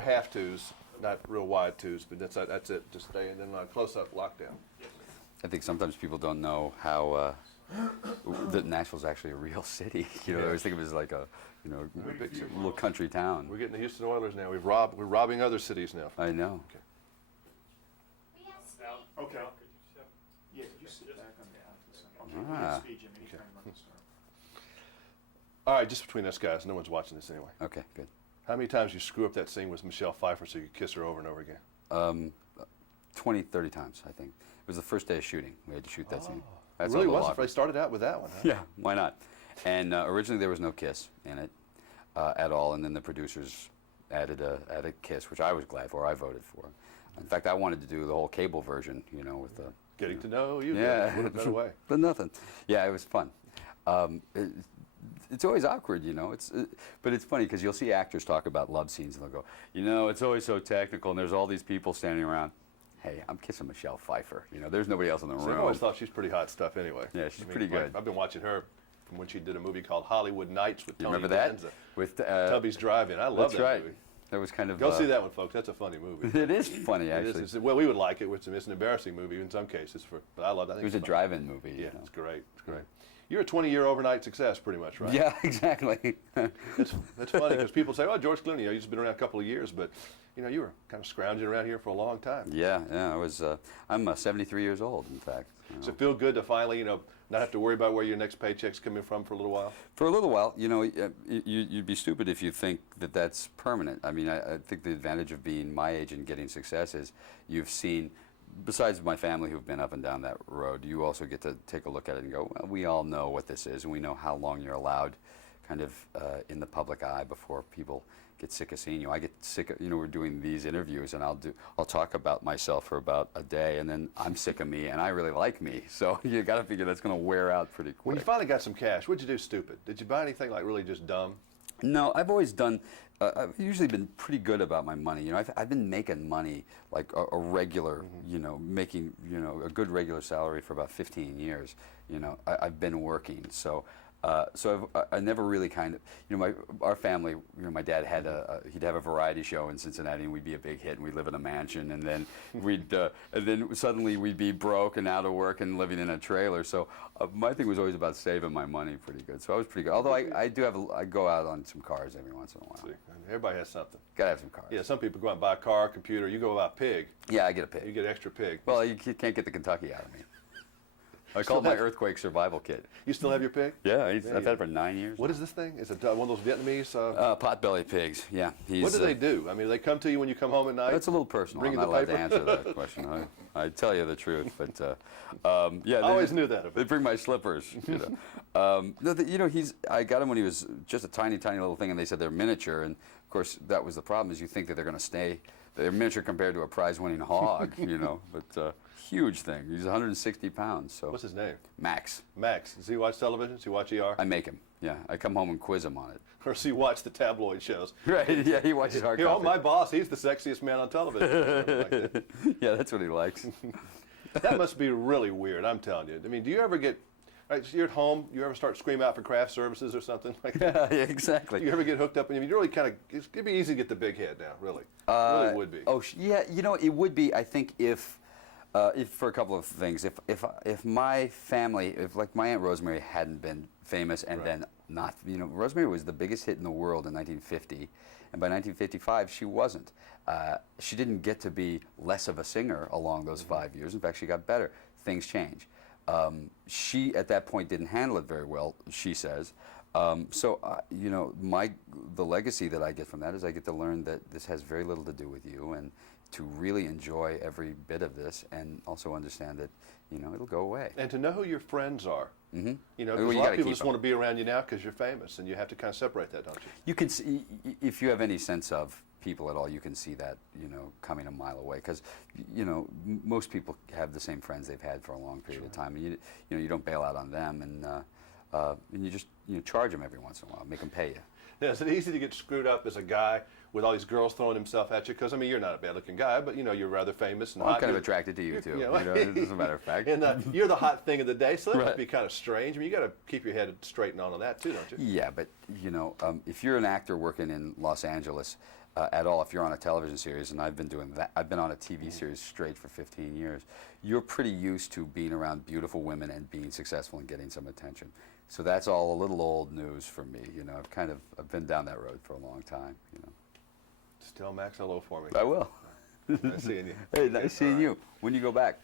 half twos, not real wide twos, but that's it. Just stay, and then close up lockdown. I think sometimes people don't know how that Nashville's actually a real city. You know, I always think of it as like a, you know, little country town. We're getting the Houston Oilers now. We're robbing other cities now. I know. Okay. Okay. Yeah, you sit back on the Ah. speed, Jimmy. He's trying to run the story. All right, just between us guys, no one's watching this anyway. Okay, good. How many times you screw up that scene with Michelle Pfeiffer so you could kiss her over and over again? 20, 30 times, I think. It was the first day of shooting. We had to shoot that scene. It really was. They started out with that one, huh? Yeah, why not? And originally there was no kiss in it at all, and then the producers added a kiss, which I was glad for. I voted for. In fact, I wanted to do the whole cable version, you know, with the Getting to know you. Yeah, What a better way. but nothing. Yeah, it was fun. It's always awkward, you know. But it's funny because you'll see actors talk about love scenes and they'll go, you know, it's always so technical, and there's all these people standing around. Hey, I'm kissing Michelle Pfeiffer. You know, there's nobody else in the room. I always thought she's pretty hot stuff anyway. Yeah, she's pretty good. I've been watching her from when she did a movie called Hollywood Nights with You Tony remember that? Danza. With Tubby's Drive-In. I love that's that right. movie. That was kind of. Go see that one, folks. That's a funny movie. It is funny, actually. Well, we would like it. It's an embarrassing movie in some cases, but I love it. I think It was a fun. drive-in movie. Yeah, you know. it's great. It's great. You're a 20-year overnight success, pretty much, right? Yeah, exactly. That's funny because people say, "Oh, George Clooney, you've just been around a couple of years," but you know, you were kind of scrounging around here for a long time. Yeah. I was. I'm 73 years old, in fact. You know. Does it feel good to finally, you know, not have to worry about where your next paycheck's coming from for a little while? For a little while, you know, you'd be stupid if you think that that's permanent. I mean, I think the advantage of being my age and getting success is you've seen, besides my family who've been up and down that road, you also get to take a look at it and go, well, we all know what this is, and we know how long you're allowed kind of in the public eye before people get sick of seeing you. I get sick of, you know, we're doing these interviews and I'll talk about myself for about a day and then I'm sick of me and I really like me. So you got to figure that's going to wear out pretty quick. When you finally got some cash, what'd you do stupid? Did you buy anything like really just dumb? No, I've always done, I've usually been pretty good about my money. You know, I've been making money like a regular, you know, making, you know, a good regular salary for about 15 years. You know, I've been working. So I never really kind of, you know, our family, you know, my dad had he'd have a variety show in Cincinnati and we'd be a big hit and we'd live in a mansion and then and then suddenly we'd be broke and out of work and living in a trailer. So my thing was always about saving my money pretty good. So I was pretty good. Although I go out on some cars every once in a while. See, everybody has something. Gotta have some cars. Yeah, some people go out and buy a car, computer. You go buy a pig. Yeah, I get a pig. You get an extra pig. Well, you can't get the Kentucky out of me. I call it my earthquake survival kit. You still have your pig? Yeah, I've had it for 9 years. What is this thing? Is it one of those Vietnamese? Potbelly pigs. Yeah. What do they do? I mean, do they come to you when you come home at night? That's a little personal. Bring I'm you not the allowed to paper? answer that question. I tell you the truth, but yeah. I always knew that. They bring my slippers. You know, no, you know, I got him when he was just a tiny, tiny little thing, and they said they're miniature, and of course that was the problem. Is you think that they're going to stay, they're miniature compared to a prize-winning hog, you know, but huge thing. He's 160 pounds. So. What's his name? Max. Max. Does he watch television? Does he watch ER? I make him. Yeah, I come home and quiz him on it. Or does he watch the tabloid shows? Right. Yeah, he watches hard You know, copy. my boss, he's the sexiest man on television. Yeah, that's what he likes. That must be really weird, I'm telling you. I mean, do you ever get, right, so you're at home, you ever start screaming out for craft services or something like that? Yeah, exactly. Do you ever get hooked up? I mean, you really kind of, it'd be easy to get the big head now, really. It really would be. Oh, yeah, you know, it would be, I think, if for a couple of things. If my family, if like my Aunt Rosemary hadn't been famous and then not, you know, Rosemary was the biggest hit in the world in 1950, and by 1955 she wasn't. She didn't get to be less of a singer along those 5 years. In fact, she got better. Things change. She at that point didn't handle it very well, she says. So you know, the legacy that I get from that is I get to learn that this has very little to do with you, and to really enjoy every bit of this, and also understand that, you know, it'll go away. And to know who your friends are. Mm-hmm. You know, Well, because you a lot gotta of people keep just them. want to be around you now because you're famous, and you have to kind of separate that, don't you? You can see, if you have any sense of people at all, you can see that, you know, coming a mile away, because, you know, most people have the same friends they've had for a long period of time, and you know, you don't bail out on them, and you just, you know, charge them every once in a while, make them pay you. Now, is it easy to get screwed up as a guy with all these girls throwing himself at you? Because, I mean, you're not a bad-looking guy, but, you know, you're rather famous and Well, I'm hot. kind of attracted to you, too, you know, as a matter of fact. And you're the hot thing of the day, so that Right. must be kind of strange. I mean, you got to keep your head straight on that, too, don't you? Yeah, but, you know, if you're an actor working in Los Angeles, at all. If you're on a television series, and I've been doing that, I've been on a TV series straight for 15 years, you're pretty used to being around beautiful women and being successful and getting some attention. So that's all a little old news for me. You know, I've been down that road for a long time. You know. Just tell Max hello for me. I will. Nice seeing you. Hey, nice seeing you. When you go back?